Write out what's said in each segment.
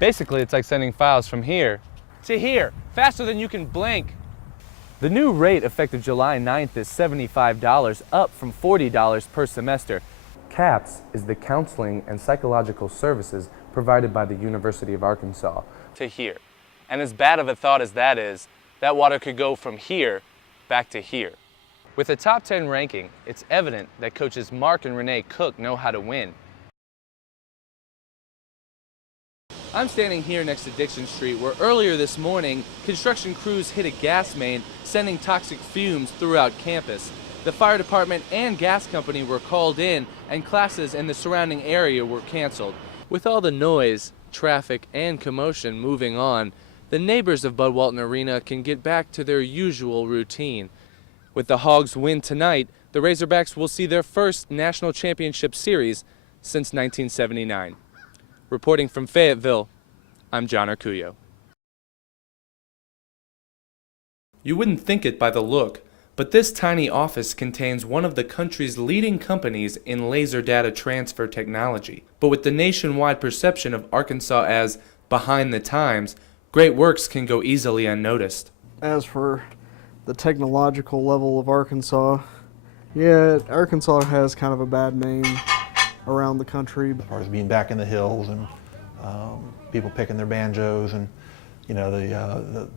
Basically, it's like sending files from here to here, faster than you can blink. The new rate effective July 9th is $75, up from $40 per semester. CAPS is the counseling and psychological services provided by the University of Arkansas. To here. And as bad of a thought as that is, that water could go from here back to here. With a top 10 ranking, it's evident that coaches Mark and Renee Cook know how to win. I'm standing here next to Dixon Street, where earlier this morning, construction crews hit a gas main, sending toxic fumes throughout campus. The fire department and gas company were called in, and classes in the surrounding area were canceled. With all the noise, traffic, and commotion moving on, the neighbors of Bud Walton Arena can get back to their usual routine. With the Hogs win tonight, the Razorbacks will see their first national championship series since 1979. Reporting from Fayetteville, I'm John Arcuyo. You wouldn't think it by the look, but this tiny office contains one of the country's leading companies in laser data transfer technology. But with the nationwide perception of Arkansas as behind the times, great works can go easily unnoticed. As for the technological level of Arkansas, yeah, Arkansas has kind of a bad name around the country. As far as being back in the hills and people picking their banjos, and you know, the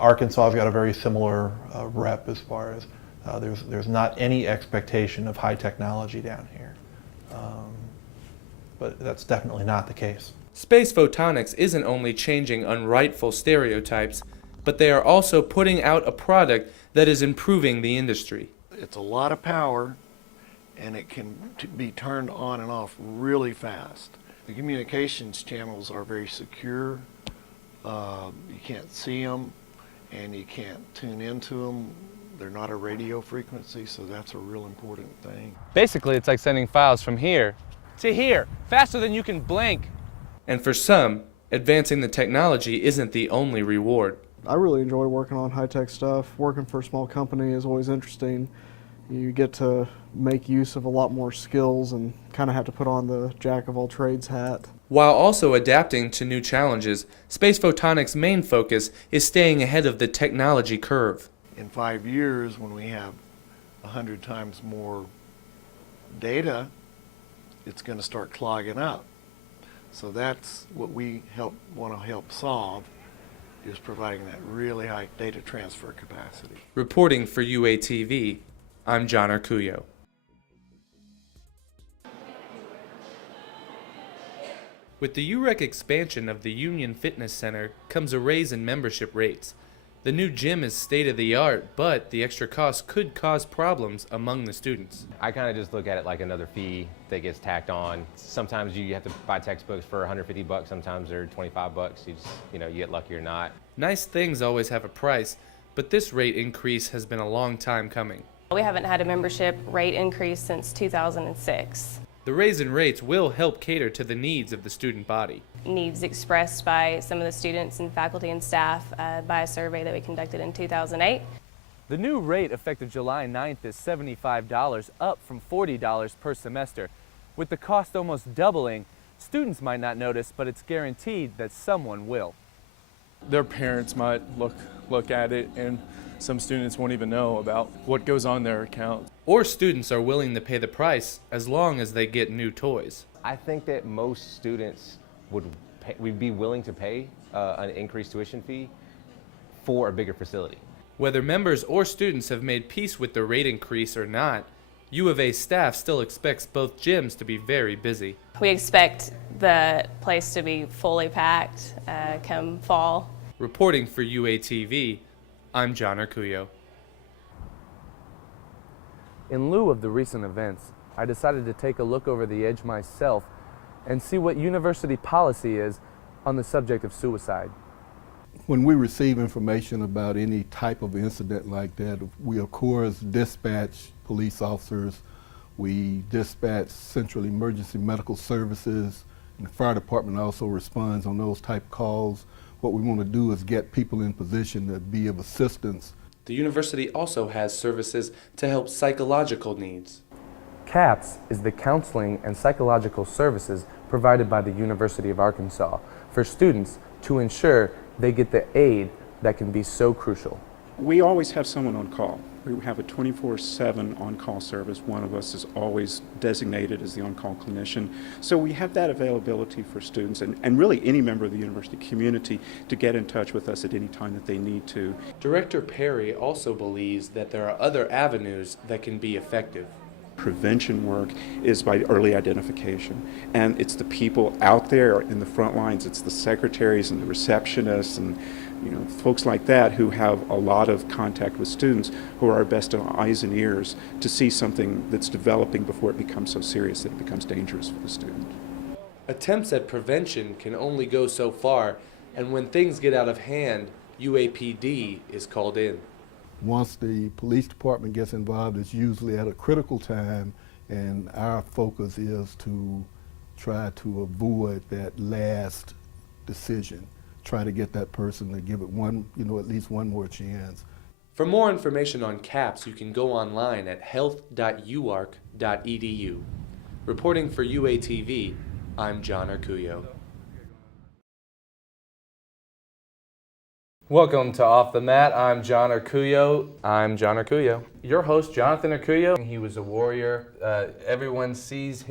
Arkansas's got a very similar rep as far as there's not any expectation of high technology down here, but that's definitely not the case. Space photonics isn't only changing unrightful stereotypes, but they are also putting out a product that is improving the industry. It's a lot of power, and it can be turned on and off really fast. The communications channels are very secure. You can't see them, and you can't tune into them. They're not a radio frequency, so that's a real important thing. Basically, it's like sending files from here to here, faster than you can blink. And for some, advancing the technology isn't the only reward. I really enjoy working on high-tech stuff. Working for a small company is always interesting. You get to make use of a lot more skills and kind of have to put on the jack-of-all-trades hat. While also adapting to new challenges, Space Photonics' main focus is staying ahead of the technology curve. In 5 years, when we have 100 times more data, it's going to start clogging up. So that's what we want to help solve, is providing that really high data transfer capacity. Reporting for UATV, I'm John Arcuyo. With the UREC expansion of the Union Fitness Center comes a raise in membership rates. The new gym is state-of-the-art, but the extra cost could cause problems among the students. I kind of just look at it like another fee that gets tacked on. Sometimes you have to buy textbooks for $150, sometimes they're $25. You get lucky or not. Nice things always have a price, but this rate increase has been a long time coming. We haven't had a membership rate increase since 2006. The raise in rates will help cater to the needs of the student body. Needs expressed by some of the students and faculty and staff by a survey that we conducted in 2008. The new rate effective July 9th is $75, up from $40 per semester. With the cost almost doubling, students might not notice, but it's guaranteed that someone will. Their parents might look at it, and some students won't even know about what goes on their account. Or students are willing to pay the price as long as they get new toys. I think that most students would be willing to pay an increased tuition fee for a bigger facility. Whether members or students have made peace with the rate increase or not, U of A staff still expects both gyms to be very busy. We expect the place to be fully packed come fall. Reporting for UATV, I'm John Arcuyo. In lieu of the recent events, I decided to take a look over the edge myself and see what university policy is on the subject of suicide. When we receive information about any type of incident like that, we of course dispatch police officers, we dispatch Central Emergency Medical Services, and the fire department also responds on those type calls. What we want to do is get people in position to be of assistance The university also has services to help psychological needs. CAPS is the counseling and psychological services provided by the University of Arkansas for students to ensure they get the aid that can be so crucial. We always have someone on call. We have a 24/7 on-call service. One of us is always designated as the on-call clinician. So we have that availability for students and really any member of the university community to get in touch with us at any time that they need to. Director Perry also believes that there are other avenues that can be effective. Prevention work is by early identification, and it's the people out there in the front lines. It's the secretaries and the receptionists and folks like that who have a lot of contact with students, who are our best eyes and ears to see something that's developing before it becomes so serious that it becomes dangerous for the student. Attempts at prevention can only go so far, and when things get out of hand, UAPD is called in. Once the police department gets involved, it's usually at a critical time, and our focus is to try to avoid that last decision. Try to get that person to give it at least one more chance. For more information on CAPS, you can go online at health.uark.edu. Reporting for UATV, I'm John Arcuyo. Welcome to Off the Mat. I'm John Arcuyo. Your host, Jonathan Arcuyo. He was a warrior. Everyone sees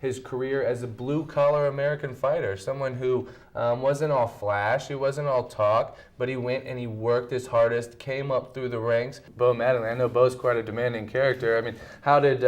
his career as a blue-collar American fighter, someone who wasn't all flash, he wasn't all talk, but he went and he worked his hardest, came up through the ranks. Bo Madeline, I know Bo's quite a demanding character. I mean, how did,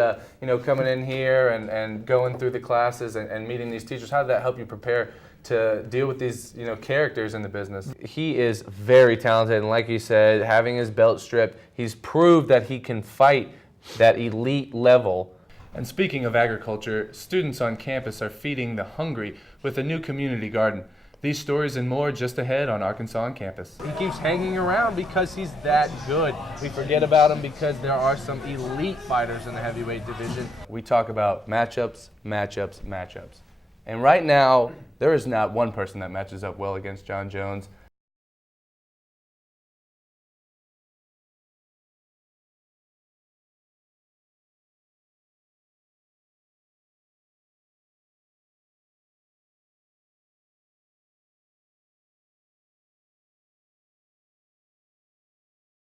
coming in here and going through the classes and meeting these teachers, how did that help you prepare to deal with these, characters in the business? He is very talented, and like you said, having his belt stripped, he's proved that he can fight that elite level. And speaking of agriculture, students on campus are feeding the hungry with a new community garden. These stories and more just ahead on Arkansas on Campus. He keeps hanging around because he's that good. We forget about him because there are some elite fighters in the heavyweight division. We talk about matchups. And right now, there is not one person that matches up well against John Jones.